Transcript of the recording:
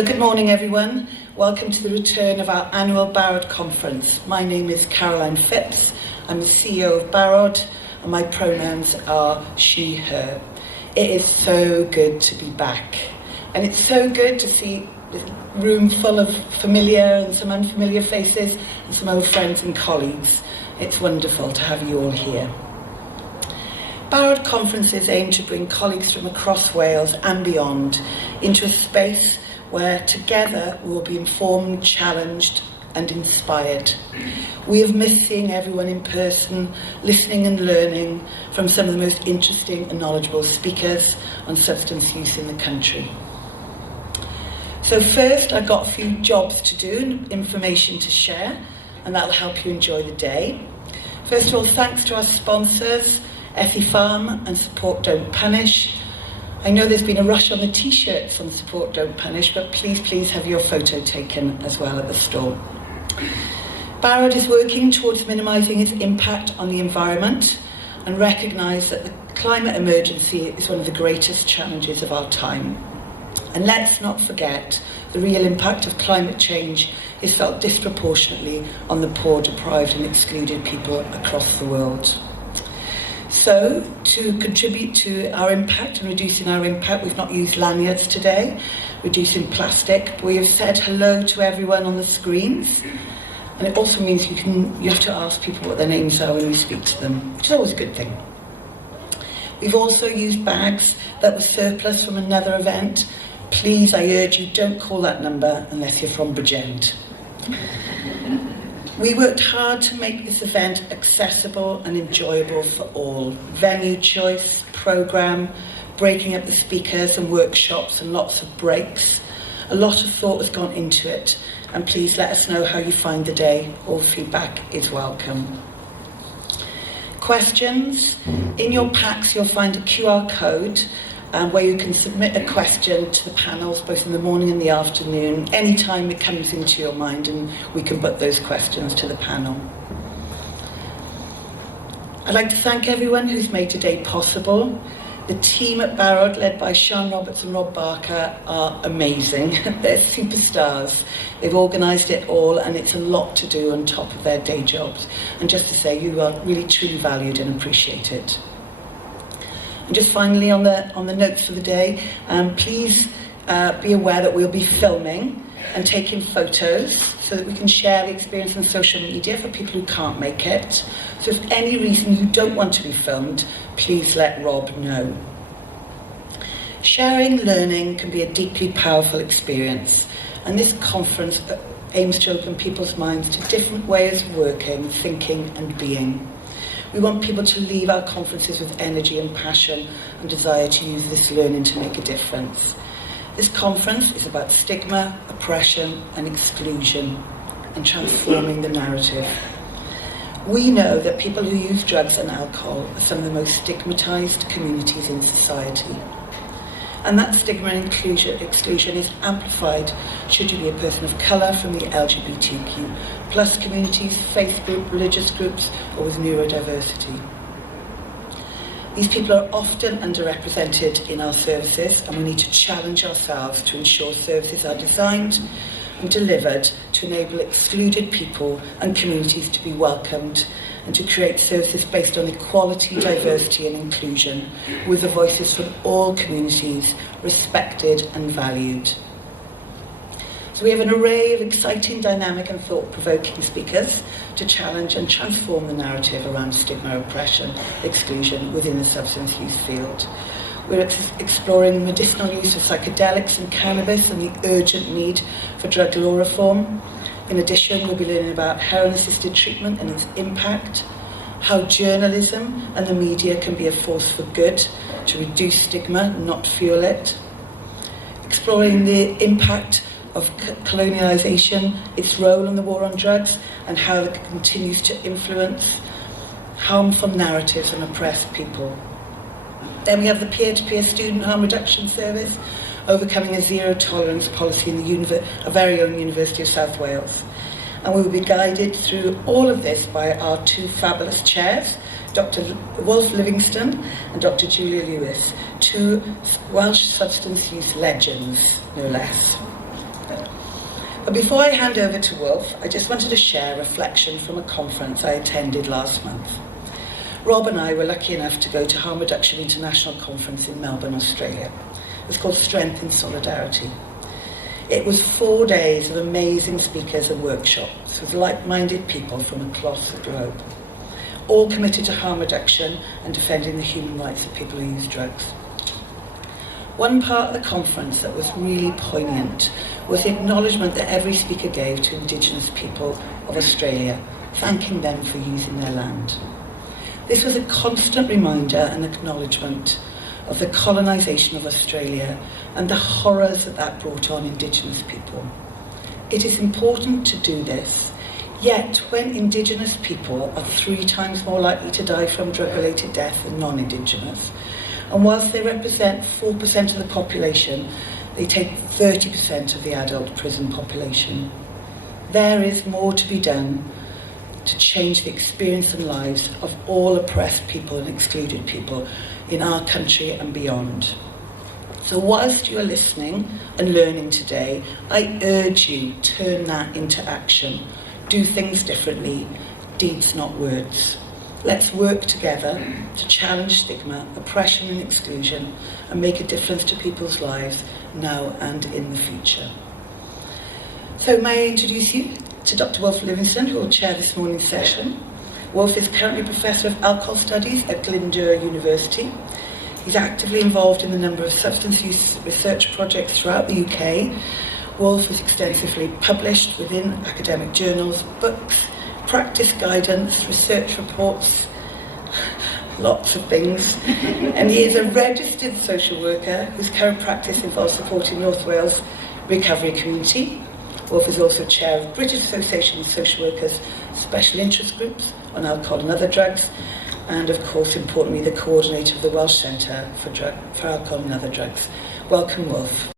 So good morning everyone, welcome to the return of our annual Barod conference. My name is Caroline Phipps, I'm the CEO of Barod and my pronouns are she, her. It is so good to be back and it's so good to see this room full of familiar and some unfamiliar faces and some old friends and colleagues. It's wonderful to have you all here. Barod conferences aim to bring colleagues from across Wales and beyond into a space where together we will be informed, challenged and inspired. We have missed seeing everyone in person, listening and learning from some of the most interesting and knowledgeable speakers on substance use in the country. So first, I've got a few jobs to do and information to share, and that'll help you enjoy the day. First of all, thanks to our sponsors, Farm and Support Don't Punish. I know there's been a rush on the t-shirts on Support Don't Punish, but please have your photo taken as well at the store. Barod is working towards minimising its impact on the environment and recognise that the climate emergency is one of the greatest challenges of our time. And let's not forget the real impact of climate change is felt disproportionately on the poor, deprived and excluded people across the world. So, to contribute to our impact and reducing our impact, we've not used lanyards today, reducing plastic. We have said hello to everyone on the screens, and it also means you have to ask people what their names are when you speak to them, which is always a good thing. We've also used bags that were surplus from another event. Please, I urge you, don't call that number unless you're from Bridgend. We worked hard to make this event accessible and enjoyable for all. Venue choice, programme, breaking up the speakers and workshops and lots of breaks. A lot of thought has gone into it, and please let us know how you find the day. All feedback is welcome. Questions? In your packs you'll find a QR code where you can submit a question to the panels both in the morning and the afternoon, anytime it comes into your mind, and we can put those questions to the panel. I'd like to thank everyone who's made today possible. The team at Barod, led by Sean Roberts and Rob Barker, are amazing. They're superstars. They've organised it all and it's a lot to do on top of their day jobs. And just to say, you are really truly valued and appreciated. And just finally on the notes for the day, please be aware that we'll be filming and taking photos so that we can share the experience on social media for people who can't make it. So if any reason you don't want to be filmed, please let Rob know. Sharing learning can be a deeply powerful experience, and this conference aims to open people's minds to different ways of working, thinking and being. We want people to leave our conferences with energy and passion and desire to use this learning to make a difference. This conference is about stigma, oppression and exclusion and transforming the narrative. We know that people who use drugs and alcohol are some of the most stigmatised communities in society. And that stigma and exclusion is amplified should you be a person of colour from the LGBTQ plus communities, faith group, religious groups or with neurodiversity. These people are often underrepresented in our services and we need to challenge ourselves to ensure services are designed and delivered to enable excluded people and communities to be welcomed and to create services based on equality, diversity and inclusion with the voices from all communities respected and valued. So we have an array of exciting, dynamic and thought-provoking speakers to challenge and transform the narrative around stigma, oppression, exclusion within the substance use field. We're exploring medicinal use of psychedelics and cannabis and the urgent need for drug law reform. In addition, we'll be learning about heroin-assisted treatment and its impact, how journalism and the media can be a force for good to reduce stigma, not fuel it. Exploring the impact of colonialisation, its role in the war on drugs, and how it continues to influence harmful narratives and oppress people. Then we have the peer-to-peer student harm reduction service, overcoming a zero tolerance policy in our very own University of South Wales. And we will be guided through all of this by our two fabulous chairs, Dr. Wolf Livingston and Dr. Julia Lewis, two Welsh substance use legends, no less. But before I hand over to Wolf, I just wanted to share a reflection from a conference I attended last month. Rob and I were lucky enough to go to Harm Reduction International Conference in Melbourne, Australia. It's called Strength in Solidarity. It was 4 days of amazing speakers and workshops with like-minded people from across the globe, all committed to harm reduction and defending the human rights of people who use drugs. One part of the conference that was really poignant was the acknowledgement that every speaker gave to Indigenous people of Australia, thanking them for using their land. This was a constant reminder and acknowledgement of the colonisation of Australia and the horrors that brought on Indigenous people. It is important to do this, yet when Indigenous people are 3 times more likely to die from drug-related death than non-Indigenous, and whilst they represent 4% of the population, they take 30% of the adult prison population. There is more to be done to change the experience and lives of all oppressed people and excluded people in our country and beyond. So whilst you are listening and learning today, I urge you, turn that into action. Do things differently, deeds not words. Let's work together to challenge stigma, oppression and exclusion and make a difference to people's lives now and in the future. So may I introduce you to Dr. Wolf Livingston, who will chair this morning's session. Wolf is currently Professor of Alcohol Studies at Glyndŵr University. He's actively involved in a number of substance use research projects throughout the UK. Wolf has extensively published within academic journals, books, practice guidance, research reports, lots of things. And he is a registered social worker whose current practice involves supporting North Wales recovery community. Wolf is also chair of British Association of Social Workers Special Interest Groups on Alcohol and Other Drugs, and of course, importantly, the coordinator of the Welsh Centre for Alcohol and Other Drugs. Welcome, Wolf.